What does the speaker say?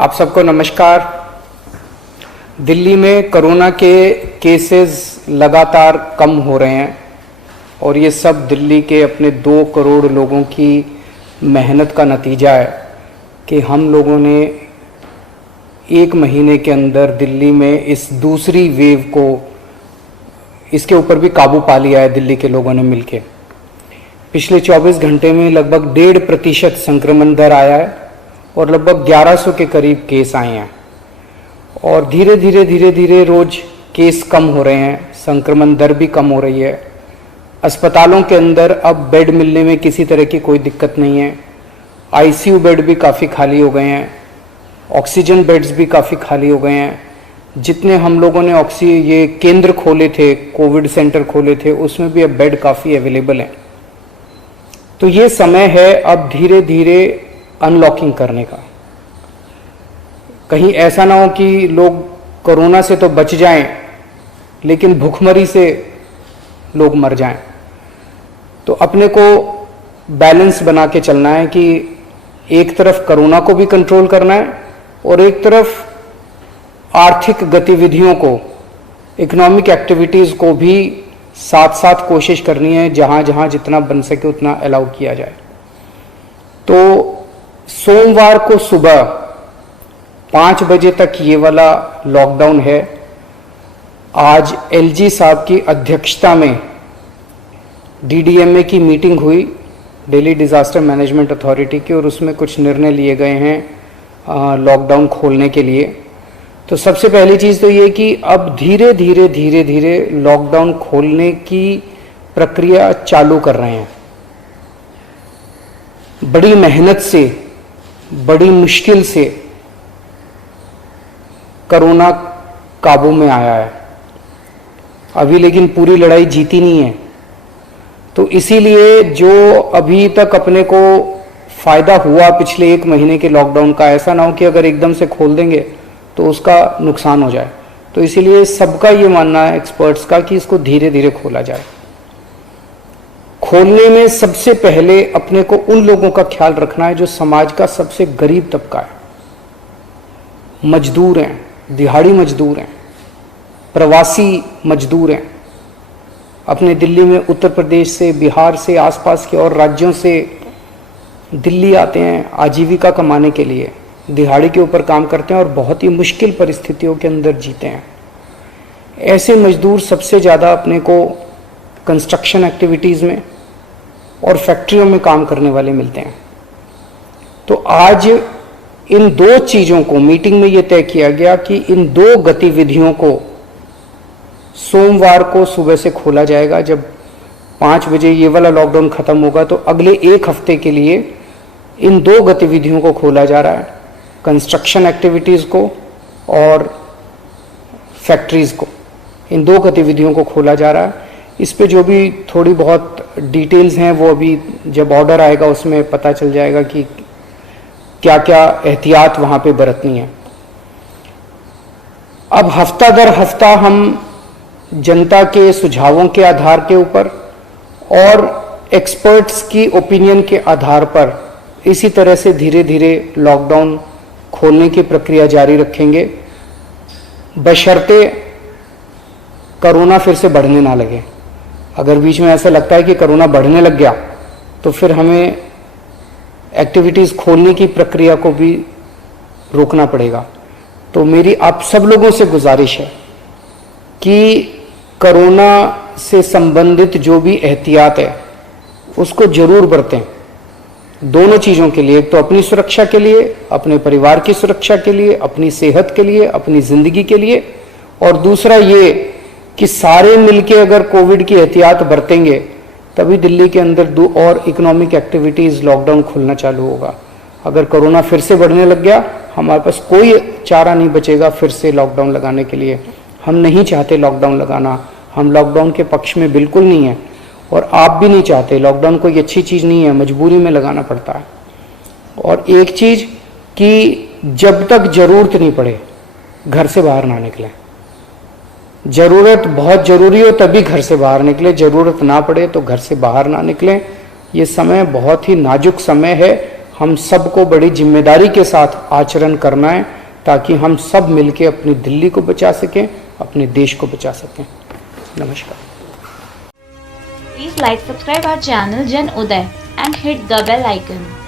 आप सबको नमस्कार। दिल्ली में कोरोना के केसेस लगातार कम हो रहे हैं और ये सब दिल्ली के अपने 2 करोड़ लोगों की मेहनत का नतीजा है कि हम लोगों ने 1 महीने के अंदर दिल्ली में इस दूसरी वेव को इसके ऊपर भी काबू पा लिया है। दिल्ली के लोगों ने मिलके पिछले 24 घंटे में लगभग 1.5% संक्रमण दर आया है और लगभग 1100 के करीब केस आए हैं और धीरे धीरे रोज केस कम हो रहे हैं, संक्रमण दर भी कम हो रही है। अस्पतालों के अंदर अब बेड मिलने में किसी तरह की कोई दिक्कत नहीं है। आईसीयू बेड भी काफ़ी खाली हो गए हैं, ऑक्सीजन बेड्स भी काफ़ी खाली हो गए हैं। जितने हम लोगों ने ये केंद्र खोले थे, कोविड सेंटर खोले थे, उसमें भी अब बेड काफ़ी अवेलेबल हैं। तो ये समय है अब धीरे धीरे अनलॉकिंग करने का। कहीं ऐसा ना हो कि लोग कोरोना से तो बच जाएं लेकिन भूखमरी से लोग मर जाएं। तो अपने को बैलेंस बना के चलना है कि एक तरफ कोरोना को भी कंट्रोल करना है और एक तरफ आर्थिक गतिविधियों को, इकोनॉमिक एक्टिविटीज़ को भी साथ साथ कोशिश करनी है, जहाँ जहाँ जितना बन सके उतना अलाउ किया जाए। तो सोमवार को सुबह 5 बजे तक ये वाला लॉकडाउन है। आज एलजी साहब की अध्यक्षता में डीडीएमए की मीटिंग हुई, दिल्ली डिज़ास्टर मैनेजमेंट अथॉरिटी की, और उसमें कुछ निर्णय लिए गए हैं लॉकडाउन खोलने के लिए। तो सबसे पहली चीज़ तो ये कि अब धीरे धीरे लॉकडाउन खोलने की प्रक्रिया चालू कर रहे हैं। बड़ी मेहनत से, बड़ी मुश्किल से कोरोना काबू में आया है अभी, लेकिन पूरी लड़ाई जीती नहीं है। तो इसीलिए जो अभी तक अपने को फायदा हुआ पिछले 1 महीने के लॉकडाउन का, ऐसा ना हो कि अगर एकदम से खोल देंगे तो उसका नुकसान हो जाए। तो इसीलिए सबका ये मानना है, एक्सपर्ट्स का, कि इसको धीरे धीरे खोला जाए। खोलने में सबसे पहले अपने को उन लोगों का ख्याल रखना है जो समाज का सबसे गरीब तबका है। मजदूर हैं, दिहाड़ी मजदूर हैं, प्रवासी मजदूर हैं। अपने दिल्ली में उत्तर प्रदेश से, बिहार से, आसपास के और राज्यों से दिल्ली आते हैं आजीविका कमाने के लिए, दिहाड़ी के ऊपर काम करते हैं और बहुत ही मुश्किल परिस्थितियों के अंदर जीते हैं। ऐसे मजदूर सबसे ज़्यादा अपने को कंस्ट्रक्शन एक्टिविटीज़ में और फैक्ट्रियों में काम करने वाले मिलते हैं। तो आज इन 2 चीज़ों को मीटिंग में ये तय किया गया कि इन 2 गतिविधियों को सोमवार को सुबह से खोला जाएगा। जब 5 बजे ये वाला लॉकडाउन ख़त्म होगा तो अगले 1 हफ्ते के लिए इन 2 गतिविधियों को खोला जा रहा है, कंस्ट्रक्शन एक्टिविटीज़ को और फैक्ट्रीज़ को। इन 2 गतिविधियों को खोला जा रहा है। इस पे जो भी थोड़ी बहुत डिटेल्स हैं वो अभी जब ऑर्डर आएगा उसमें पता चल जाएगा कि क्या क्या एहतियात वहाँ पे बरतनी है। अब हफ्ता दर हफ्ता हम जनता के सुझावों के आधार के ऊपर और एक्सपर्ट्स की ओपिनियन के आधार पर इसी तरह से धीरे धीरे लॉकडाउन खोलने की प्रक्रिया जारी रखेंगे, बशर्ते कोरोना फिर से बढ़ने ना लगे। अगर बीच में ऐसा लगता है कि कोरोना बढ़ने लग गया तो फिर हमें एक्टिविटीज़ खोलने की प्रक्रिया को भी रोकना पड़ेगा। तो मेरी आप सब लोगों से गुजारिश है कि कोरोना से संबंधित जो भी एहतियात है उसको ज़रूर बरतें, दोनों चीज़ों के लिए। एक तो अपनी सुरक्षा के लिए, अपने परिवार की सुरक्षा के लिए, अपनी सेहत के लिए, अपनी ज़िंदगी के लिए, और दूसरा ये कि सारे मिलके अगर कोविड की एहतियात बरतेंगे तभी दिल्ली के अंदर 2 और इकोनॉमिक एक्टिविटीज़ लॉकडाउन खुलना चालू होगा। अगर कोरोना फिर से बढ़ने लग गया, हमारे पास कोई चारा नहीं बचेगा फिर से लॉकडाउन लगाने के लिए। हम नहीं चाहते लॉकडाउन लगाना, हम लॉकडाउन के पक्ष में बिल्कुल नहीं है और आप भी नहीं चाहते। लॉकडाउन कोई अच्छी चीज़ नहीं है, मजबूरी में लगाना पड़ता है। और एक चीज़ कि जब तक ज़रूरत नहीं पड़े घर से बाहर ना निकलें। ज़रूरत बहुत ज़रूरी हो तभी घर से बाहर निकले, ज़रूरत ना पड़े तो घर से बाहर ना निकलें। ये समय बहुत ही नाजुक समय है। हम सबको बड़ी जिम्मेदारी के साथ आचरण करना है, ताकि हम सब मिलके अपनी दिल्ली को बचा सकें, अपने देश को बचा सकें। नमस्कार। Please like, subscribe our channel Jan Uday and hit the bell icon.